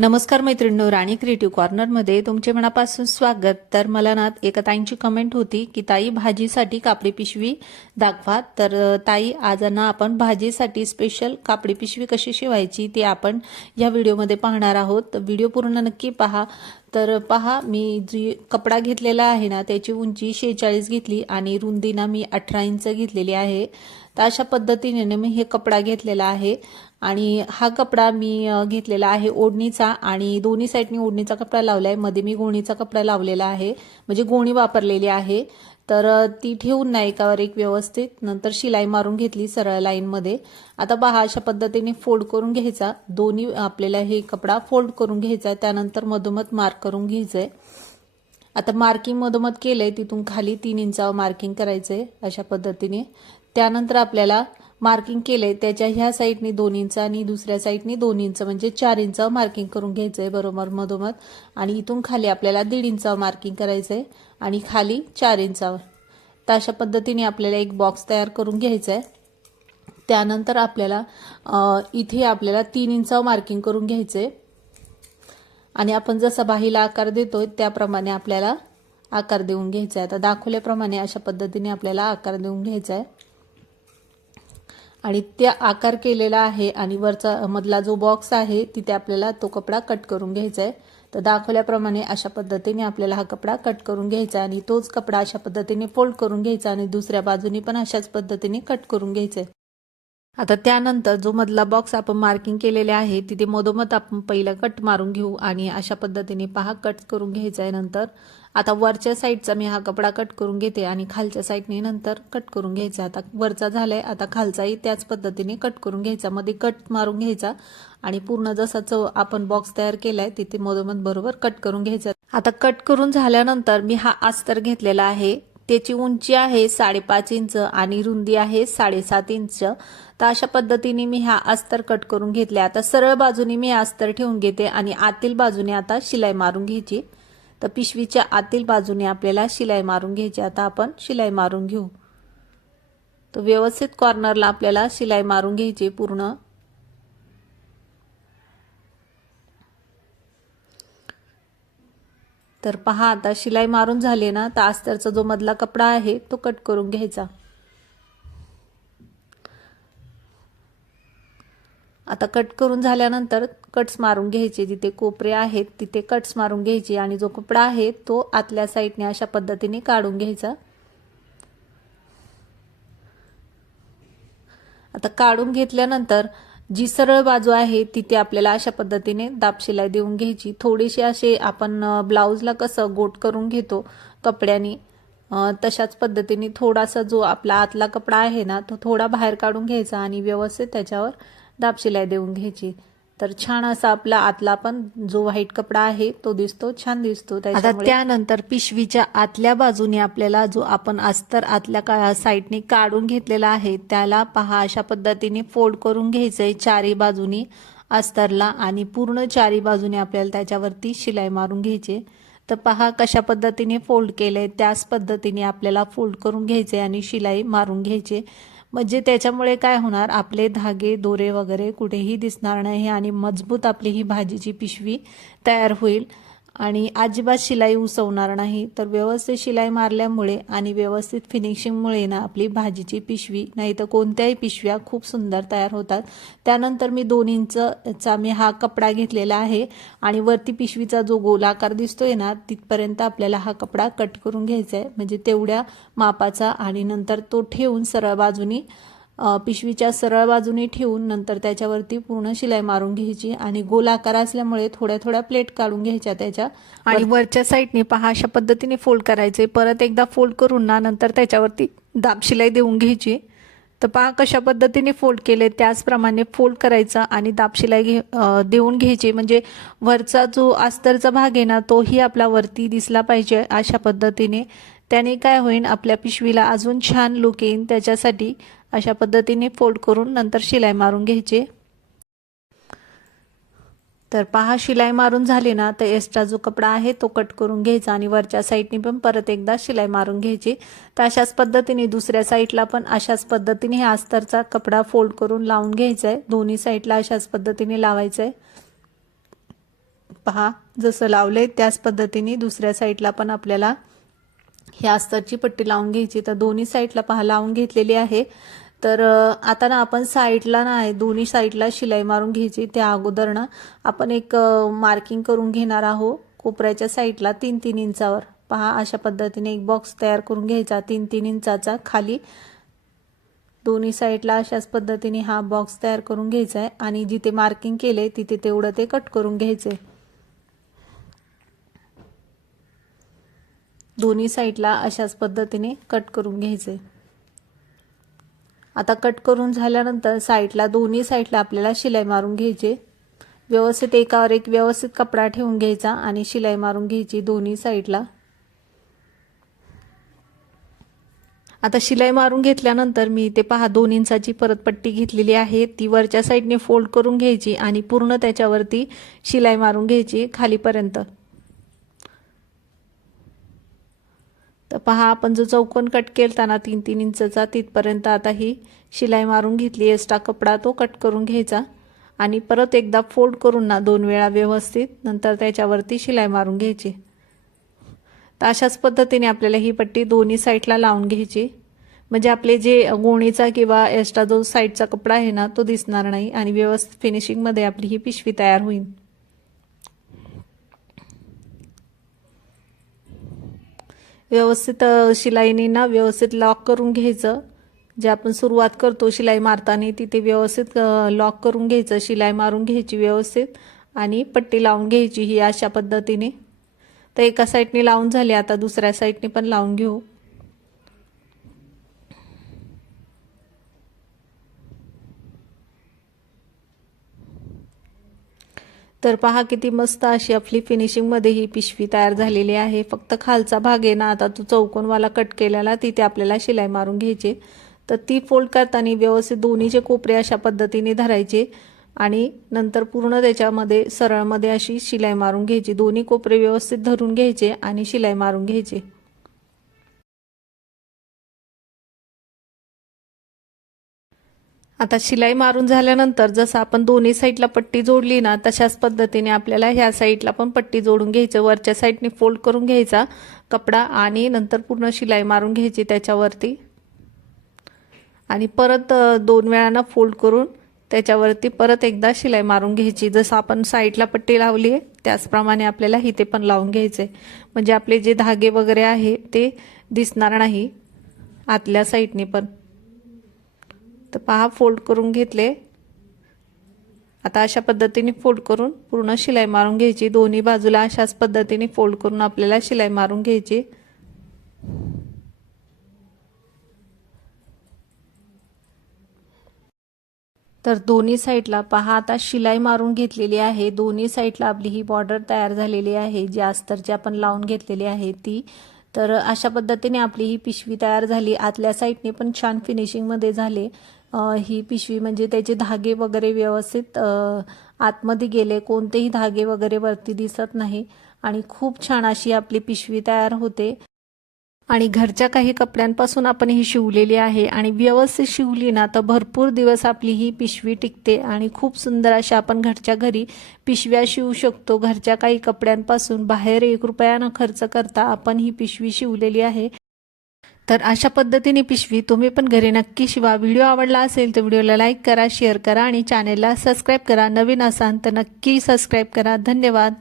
नमस्कार मैत्रिणींनो, राणी क्रिएटिव्ह कॉर्नरमध्ये तुमचे मनापासून स्वागत। तर मला ना एका ताईंची कमेंट होती की ताई भाजीसाठी कापडी पिशवी दाखवा। तर ताई आज ना आपण भाजीसाठी स्पेशल कापडी पिशवी कशी शिवायची ते आपण या व्हिडिओमध्ये पाहणार आहोत। तर व्हिडिओ पूर्ण नक्की पहा। तर पहा, मी जी कपडा घेतलेला आहे ना त्याची उंची 46 घेतली आणि रुंदी ना मी 18 इंच घेतलेली आहे। तर अशा पद्धतीने मी हे कपडा घेतलेला आहे आणि हा कपडा मी घेतलेला आहे ओढणीचा आणि दोन्ही साइडनी ओढणीचा कपडा लावलाय, मध्ये मी गोणीचा कपडा लावलेला आहे, म्हणजे गोणी वापरलेली आहे। तर ती ठेवून ना एकावर एक व्यवस्थित नंतर शिलाई मारून घेतली सरळ लाईन मध्ये। आता पहा, अशा पद्धतीने फोल्ड करून घ्यायचा, दोन्ही आपल्याला हे कपडा फोल्ड करून घ्यायचा, त्यानंतर मधोमध मार्क करून घ्यायचंय। आता मार्किंग मधोमध केलंय तिथून खाली 3 इंचावर मार्किंग करायचंय अशा पद्धतीने। त्यानंतर आपल्याला मार्किंग केले त्याच्या ह्या साइडनी 2 इंच आणि दुसऱ्या साइडनी 2 इंच म्हणजे 4 इंच मार्किंग करून घ्यायचंय बरोबर मधोमध। आणि इथून खाली आपल्याला 1.5 इंचावर मार्किंग करायचंय आणि खाली 4 इंचावर। तर अशा पद्धतीने आपल्याला एक बॉक्स तयार करून घ्यायचा आहे। त्यानंतर आपल्याला इथे आपल्याला 3 इंचावर मार्किंग करून घ्यायचंय आणि आपण जसा बाहीला आकार देतोय त्याप्रमाणे आपल्याला आकार देऊन घ्यायचा आहे। आता दाखवल्याप्रमाणे अशा पद्धतीने आपल्याला आकार देऊन घ्यायचा आहे आणि त्या आकार केलेला आहे आणि वरचा मधला जो बॉक्स आहे तिथे आपल्याला तो कपडा कट करून घ्यायचा आहे। तर दाखवल्याप्रमाणे अशा पद्धतीने आपल्याला हा कपडा कट करून घ्यायचा आणि तोच कपडा अशा पद्धतीने फोल्ड करून घ्यायचा आणि दुसऱ्या बाजूने पण अशाच पद्धतीने कट करून घ्यायचा आहे। आता त्यानंतर जो मधला बॉक्स आपण मार्किंग केलेले आहे तिथे मधोमध आपण पहिला कट मारून घेऊ आणि अशा पद्धतीने पहा कट करून घ्यायचा आहे। नंतर आता वरच्या साइडचा मी हा कपडा कट करून घेते आणि खालच्या साइडने नंतर कट करून घ्यायचा। आता वरचा झालाय, आता खालचाही त्याच पद्धतीने कट करून घ्यायचा, मध्ये कट मारून घ्यायचा आणि पूर्ण जसा आपण बॉक्स तयार केलाय तिथे मधोमध बरोबर कट करून घ्यायचा। आता कट करून झाल्यानंतर मी हा अस्तर घेतलेला आहे, त्याची उंची आहे 5.5 इंच आणि रुंदी आहे 7.5 इंच। तर अशा पद्धतीने मी हा अस्तर कट करून घेतले। आता सरळ बाजूने मी अस्तर ठेवून घेते आणि आतील बाजूने आता शिलाई मारून घ्यायची। तर पिशवीच्या आतील बाजूने आपल्याला शिलाई मारून घ्यायची। आता आपण शिलाई मारून घेऊ। तर व्यवस्थित कॉर्नरला आपल्याला शिलाई मारून घ्यायची पूर्ण। तर पहा, आता शिलाई मारून झाली ना, तर अस्तरचा जो मधला कपडा आहे तो कट करून घ्यायचा। आता कट करून झाल्यानंतर कट्स मारून घ्यायचे, जिथे कोपरे आहेत तिथे कट्स मारून घ्यायचे आणि जो कपडा आहे तो आतल्या साइडने अशा पद्धतीने काढून घ्यायचा। आता काढून घेतल्यानंतर जी सरळ बाजू आहे तिथे आपल्याला अशा पद्धतीने दाब शिलाई देऊन घ्यायची। थोडीशी असे आपण ब्लाउजला कसं गोट करून घेतो कपड्याने, तशाच पद्धतीने थोडासा जो आपला आतला कपडा आहे ना तो थोडा बाहेर काढून घ्यायचा आणि व्यवस्थित त्याच्यावर दाब शिलाई देऊन घ्यायची। तर छान असा आपला आतला पण जो व्हाईट कपडा आहे तो दिसतो, छान दिसतो। आता त्यानंतर पिशवीच्या आतल्या बाजूने आपल्याला जो आपण अस्तर आतल्या साइडने काढून घेतलेला आहे त्याला पहा अशा पद्धतीने फोल्ड करून घ्यायचंय चारी बाजूनी अस्तरला आणि पूर्ण चारी बाजूने आपल्याला त्याच्यावरती शिलाई मारून घ्यायची। तर पहा कशा पद्धतीने फोल्ड केलंय त्याच पद्धतीने आपल्याला फोल्ड करून घ्यायचे आणि शिलाई मारून घ्यायचे। म्हणजे त्याच्यामुळे काय होणार, आपले धागे दोरे वगैरे कुठेही दिसणार नाही आणि मजबूत आपली ही भाजीची पिशवी तयार होईल आणि अजिबात शिलाई उसवणार नाही। तर व्यवस्थित शिलाई मारल्यामुळे आणि व्यवस्थित फिनिशिंगमुळे ना आपली भाजीची पिशवी नाही तर कोणत्याही पिशव्या खूप सुंदर तयार होतात। त्यानंतर मी 2 इंचचा मी हा कपडा घेतलेला आहे आणि वरती पिशवीचा जो गोलाकार दिसतोय ना तिथपर्यंत आपल्याला हा कपडा कट करून घ्यायचा आहे, म्हणजे तेवढ्या मापाचा। आणि नंतर तो ठेवून सरळ बाजूनी पिशवीच्या सरळ बाजूने ठेवून नंतर त्याच्यावरती पूर्ण शिलाई मारून घ्यायची आणि गोल आकार असल्यामुळे थोड्या थोड्या प्लेट काढून घ्यायच्या त्याच्या आणि वरच्या साइडने पहा अशा पद्धतीने फोल्ड करायचे। परत एकदा फोल्ड करून ना नंतर त्याच्यावरती दाब शिलाई देऊन घ्यायची। तर पहा कशा पद्धतीने फोल्ड केले त्याचप्रमाणे फोल्ड करायचा आणि दाब शिलाई देऊन घ्यायची, म्हणजे वरचा जो अस्तरचा भाग आहे ना तोही आपला वरती दिसला पाहिजे अशा पद्धतीने। त्याने काय होईल, आपल्या पिशवीला अजून छान लुक येईल, त्याच्यासाठी अशा पद्धतीने फोल्ड करून नंतर शिलाई मारून घ्यायची। तर पहा शिलाई मारून झाली ना तर एक्स्ट्रा जो कपडा आहे तो कट करून घ्यायचा आणि वरच्या साइडने पण परत एकदा शिलाई मारून घ्यायची। तर अशाच पद्धतीने दुसऱ्या साइडला पण अशाच पद्धतीने हे अस्तरचा कपडा फोल्ड करून लावून घ्यायचा आहे, दोन्ही साइडला अशाच पद्धतीने लावायचा आहे। पहा जसं लावलंय त्याच पद्धतीने दुसऱ्या साईडला पण आपल्याला ही अस्तरची पट्टी लावून घ्यायची। तर दोन्ही साईडला पहा लावून घेतलेली आहे। तर आता ना आपण साईडला ना दोन्ही साईडला शिलाई मारून घ्यायची। त्या अगोदर ना आपण एक मार्किंग करून घेणार आहोत कोपऱ्याच्या साईडला 3-3 इंचावर। पहा अशा पद्धतीने एक बॉक्स तयार करून घ्यायचा 3-3 इंचाचा खाली दोन्ही साईडला अशाच पद्धतीने हा बॉक्स तयार करून घ्यायचा आहे आणि जिथे मार्किंग केले तिथे तेवढं ते कट करून घ्यायचे। दोन्ही साईडला अशाच पद्धतीने कट करून घ्यायचे। आता कट करून झाल्यानंतर साईडला दोन्ही साईडला आपल्याला शिलाई मारून घ्यायची। व्यवस्थित एकावर एक व्यवस्थित कपडा ठेवून घ्यायचा आणि शिलाई मारून घ्यायची दोन्ही साईडला। आता शिलाई मारून घेतल्यानंतर मी इथे पहा 2 इंचाची परत पट्टी घेतलेली आहे। ती वरच्या साईडने फोल्ड करून घ्यायची आणि पूर्ण त्याच्यावरती शिलाई मारून घ्यायची खालीपर्यंत। तर पहा आपण जो चौकोन कट केलता ना 3-3 इंचचा तिथपर्यंत आता ही शिलाई मारून घेतली। एक्स्ट्रा कपडा तो कट करून घ्यायचा आणि परत एकदा फोल्ड करून ना 2 वेळा व्यवस्थित नंतर त्याच्यावरती शिलाई मारून घ्यायची। तर अशाच पद्धतीने आपल्याला ही पट्टी दोन्ही साईडला लावून घ्यायची म्हणजे आपले जे गोणीचा किंवा एक्स्ट्रा जो साईडचा कपडा आहे ना तो दिसणार नाही आणि व्यवस्थित फिनिशिंग मध्ये आपली ही पिशवी तयार होईल। व्यवस्थित शिलाईने ना व्यवस्थित लॉक करून घ्यायचं। जे आपण सुरुवात करतो शिलाई मारताना तिथे व्यवस्थित लॉक करून घ्यायचं, शिलाई मारून घ्यायची व्यवस्थित आणि पट्टी लावून घ्यायची ही अशा पद्धतीने। तर एका साईडने लावून झाली आता दुसऱ्या साईडने पण लावून घेऊ। तर पहा किती मस्त अशी आपली फिनिशिंग मध्ये ही पिशवी तयार झालेली आहे। फक्त खालचा भाग आहे ना आता तो चौकोनवाला कट केलेला तिथे आपल्याला शिलाई मारून घ्यायची। तर ती फोल्ड करताना व्यवस्थित दोन्हीचे कोपरे अशा पद्धतीने धरायचे आणि नंतर पूर्ण त्याच्यामध्ये सरळमध्ये अशी शिलाई मारून घ्यायची। दोन्ही कोपरे व्यवस्थित धरून घ्यायचे आणि शिलाई मारून घ्यायची। आता शिलाई मारून झाल्यानंतर जसं आपण दोन्ही साईडला पट्टी जोडली ना तशाच पद्धतीने आपल्याला ह्या साईडला पण पट्टी जोडून घ्यायचं। वरच्या साईडने फोल्ड करून घ्यायचा कपडा आणि नंतर पूर्ण शिलाई मारून घ्यायची त्याच्यावरती आणि परत 2 वेळांना फोल्ड करून त्याच्यावरती परत एकदा शिलाई मारून घ्यायची। जसं आपण साईडला पट्टी लावली आहे त्याचप्रमाणे आपल्याला इथे पण लावून घ्यायचे म्हणजे आपले जे धागे वगैरे आहे ते दिसणार नाही आतल्या साईडने पण। तर पहा फोल्ड करून घेतले। आता अशा पद्धतीने फोल्ड करून पूर्ण शिलाई मारून घ्यायची। दोन्ही बाजूला अशाच पद्धतीने फोल्ड करून आपल्याला शिलाई मारून घ्यायची। तर दोन्ही साईडला पहा आता शिलाई मारून घेतलेली आहे। दोन्ही साईडला आपली ही बॉर्डर तयार झालेली आहे जी अस्तरची आपण लावून घेतलेली आहे ती। तर अशा पद्धतीने आपली ही पिशवी तयार झाली। आतल्या साईडने पण छान फिनिशिंग मध्ये झाले ही पिशवी म्हणजे त्याचे धागे वगैरे व्यवस्थित आतमध्ये गेले, कोणतेही धागे वगैरे वरती दिसत नाही आणि खूप छान अशी आपली पिशवी तयार होते। आणि घरच्या काही कपड्यांपासून आपण ही शिवलेली आहे आणि व्यवस्थित शिवली ना तर भरपूर दिवस आपली ही पिशवी टिकते आणि खूप सुंदर अशा आपण घरच्या घरी पिशव्या शिवू शकतो। घरच्या काही कपड्यांपासून बाहेर 1 रुपया न खर्च करता आपण ही पिशवी शिवलेली आहे। तर अशा पद्धतीने पिशवी तुम्ही पण घरी नक्की शिवा। व्हिडिओ आवडला असेल तर व्हिडिओला लाईक करा, शेअर करा आणि चॅनेलला सबस्क्राईब करा। नवीन असाल तर नक्की सबस्क्राईब करा। धन्यवाद।